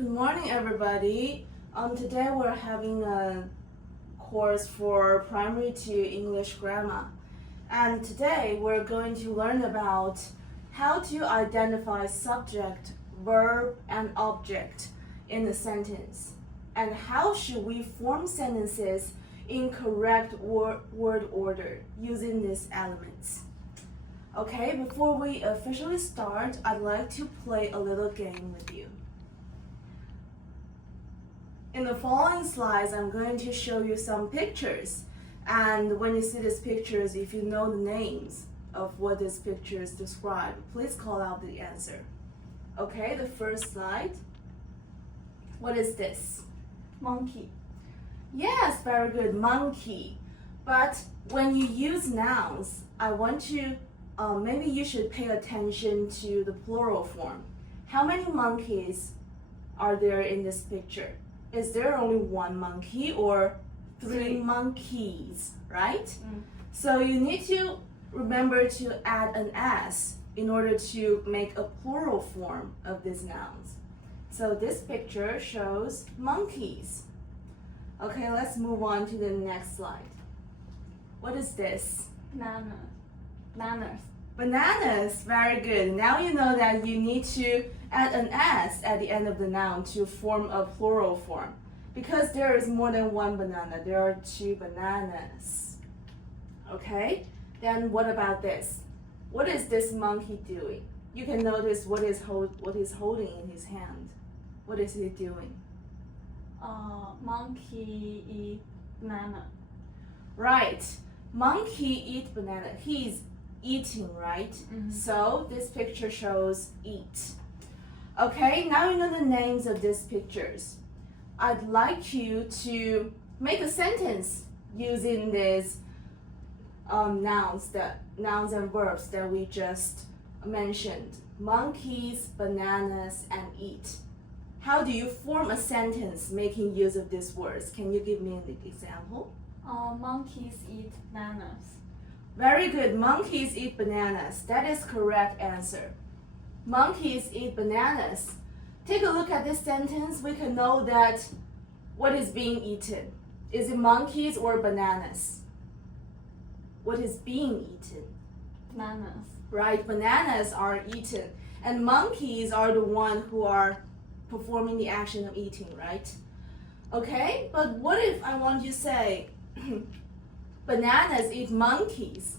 Good morning, everybody. Today we're having a course for primary 2 English grammar. And today we're going to learn about how to identify subject, verb, and object in a sentence. And how should we form sentences in correct word order using these elements. Okay, before we officially start, I'd like to play a little game with you. In the following slides, I'm going to show you some pictures. And when you see these pictures, if you know the names of what these pictures describe, please call out the answer. Okay, the first slide. What is this? Monkey. Yes, very good, monkey. But when you use nouns, I want to, maybe you should pay attention to the plural form. How many monkeys are there in this picture? Is there only one monkey or three monkeys, right? So you need to remember to add an s in order to make a plural form of these nouns. So this picture shows monkeys. Okay, let's move on to the next slide. What is this? Bananas. Bananas, very good. Now you know that you need to add an s at the end of the noun to form a plural form. Because there is more than one banana, there are two bananas. Okay, then what about this? What is this monkey doing? You can notice what he's holding in his hand. What is he doing? Monkey eat banana. Right, monkey eat banana. He's eating, right? So this picture shows eat. Okay, now you know the names of these pictures. I'd like you to make a sentence using these nouns and verbs that we just mentioned. Monkeys, bananas, and eat. How do you form a sentence making use of these words? Can you give me an example? Monkeys eat bananas. Very good. Monkeys eat bananas. That is correct answer. Monkeys eat bananas. Take a look at this sentence. We can know that what is being eaten. Is it monkeys or bananas? What is being eaten? Bananas. Right, bananas are eaten. And monkeys are the one who are performing the action of eating, right? Okay, but what if I want you to say, bananas eat monkeys?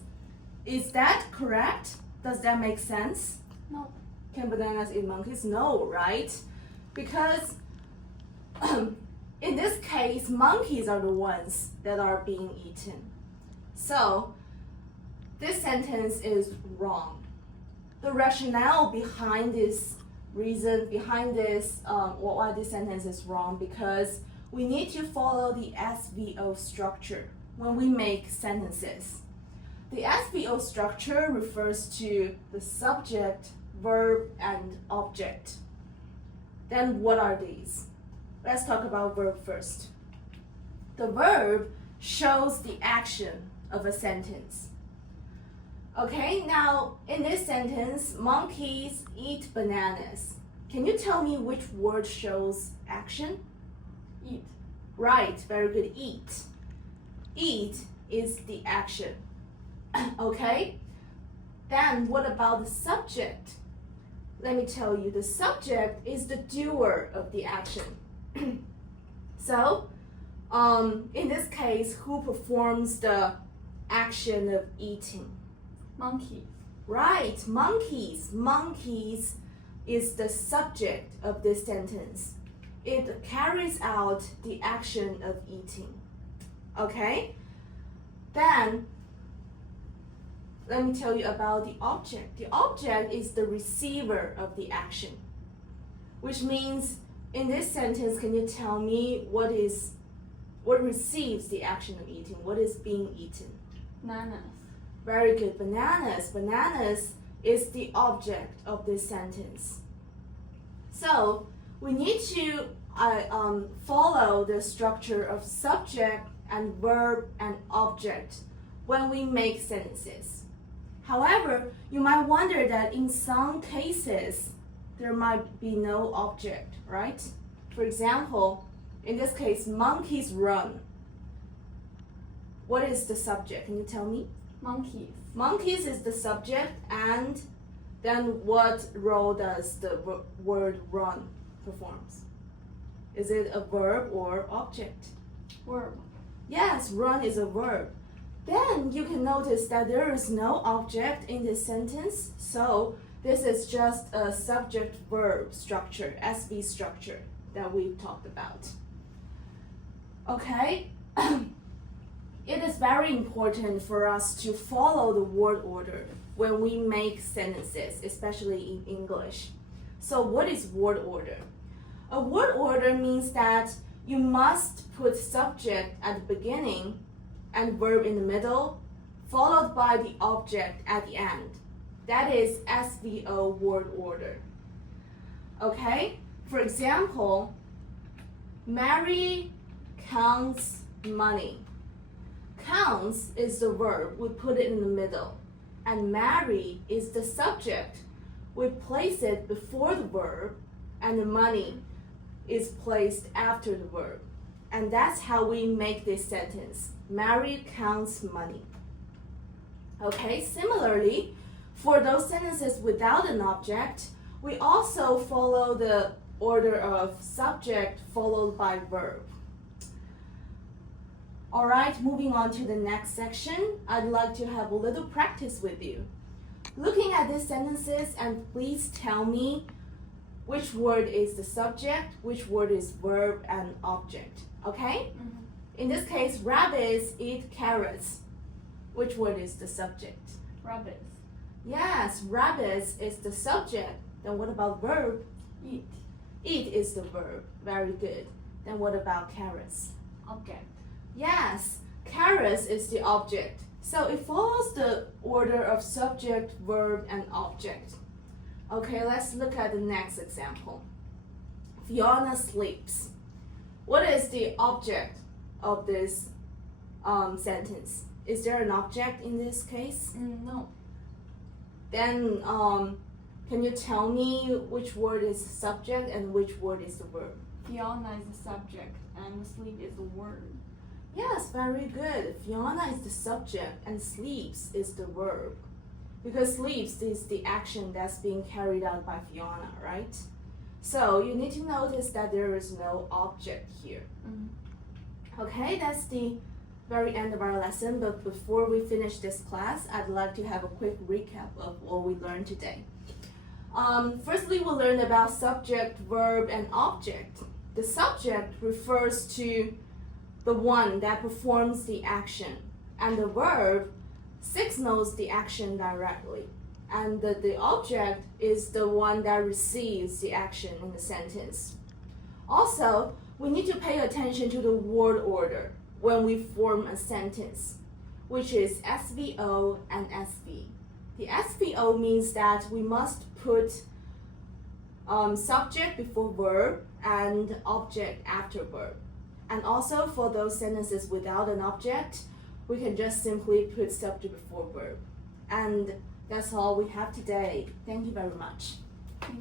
Is that correct? Does that make sense? No. Can bananas eat monkeys? No, right? Because in this case, monkeys are the ones that are being eaten. So this sentence is wrong. The rationale behind this why this sentence is wrong, because we need to follow the SVO structure when we make sentences. The SVO structure refers to the subject, verb, and object. Then what are these? Let's talk about verb first. The verb shows the action of a sentence. Okay, now in this sentence, monkeys eat bananas. Can you tell me which word shows action? Eat. Right, very good, eat. Eat is the action. Okay, then what about the subject? Let me tell you, the subject is the doer of the action. So, in this case, who performs the action of eating? Monkey. Right, monkeys. Monkeys is the subject of this sentence. It carries out the action of eating. Okay? Then, let me tell you about the object. The object is the receiver of the action. Which means, in this sentence, can you tell me what receives the action of eating? What is being eaten? Bananas. Very good, bananas. Bananas is the object of this sentence. So we need to follow the structure of subject and verb and object when we make sentences. However, you might wonder that in some cases there might be no object, right? For example, in this case, monkeys run. What is the subject? Can you tell me? Monkeys. Monkeys is the subject, and then what role does the word run performs? Is it a verb or object? Verb. Yes, run is a verb. Then you can notice that there is no object in this sentence, so this is just a subject-verb structure, SV structure that we talked about. Okay, it is very important for us to follow the word order when we make sentences, especially in English. So what is word order? A word order means that you must put subject at the beginning and verb in the middle, followed by the object at the end. That is SVO word order. Okay? For example, Mary counts money. Counts is the verb, we put it in the middle. And Mary is the subject, we place it before the verb, and the money is placed after the verb. And that's how we make this sentence. Mary counts money. Okay, similarly, for those sentences without an object, we also follow the order of subject followed by verb. Alright, moving on to the next section, I'd like to have a little practice with you. Looking at these sentences, and please tell me which word is the subject, which word is verb and object. Okay? Mm-hmm. In this case, rabbits eat carrots. Which word is the subject? Rabbits. Yes, rabbits is the subject. Then what about verb? Eat. Eat is the verb. Very good. Then what about carrots? Object. Yes, carrots is the object. So it follows the order of subject, verb, and object. Okay, let's look at the next example. Fiona sleeps. What is the object of this sentence? Is there an object in this case? No. Then can you tell me which word is subject and which word is the verb? Fiona is the subject and sleep is the word. Yes, very good. Fiona is the subject and sleeps is the verb. Because sleeps is the action that's being carried out by Fiona, right? So you need to notice that there is no object here. Mm-hmm. Okay, that's the very end of our lesson, but before we finish this class, I'd like to have a quick recap of what we learned today. Firstly, we learned about subject, verb, and object. The subject refers to the one that performs the action, and the verb signals the action directly. And the object is the one that receives the action in the sentence. Also, we need to pay attention to the word order when we form a sentence, which is SVO and SV. The SVO means that we must put subject before verb and object after verb. And also for those sentences without an object, we can just simply put subject before verb. And that's all we have today. Thank you very much.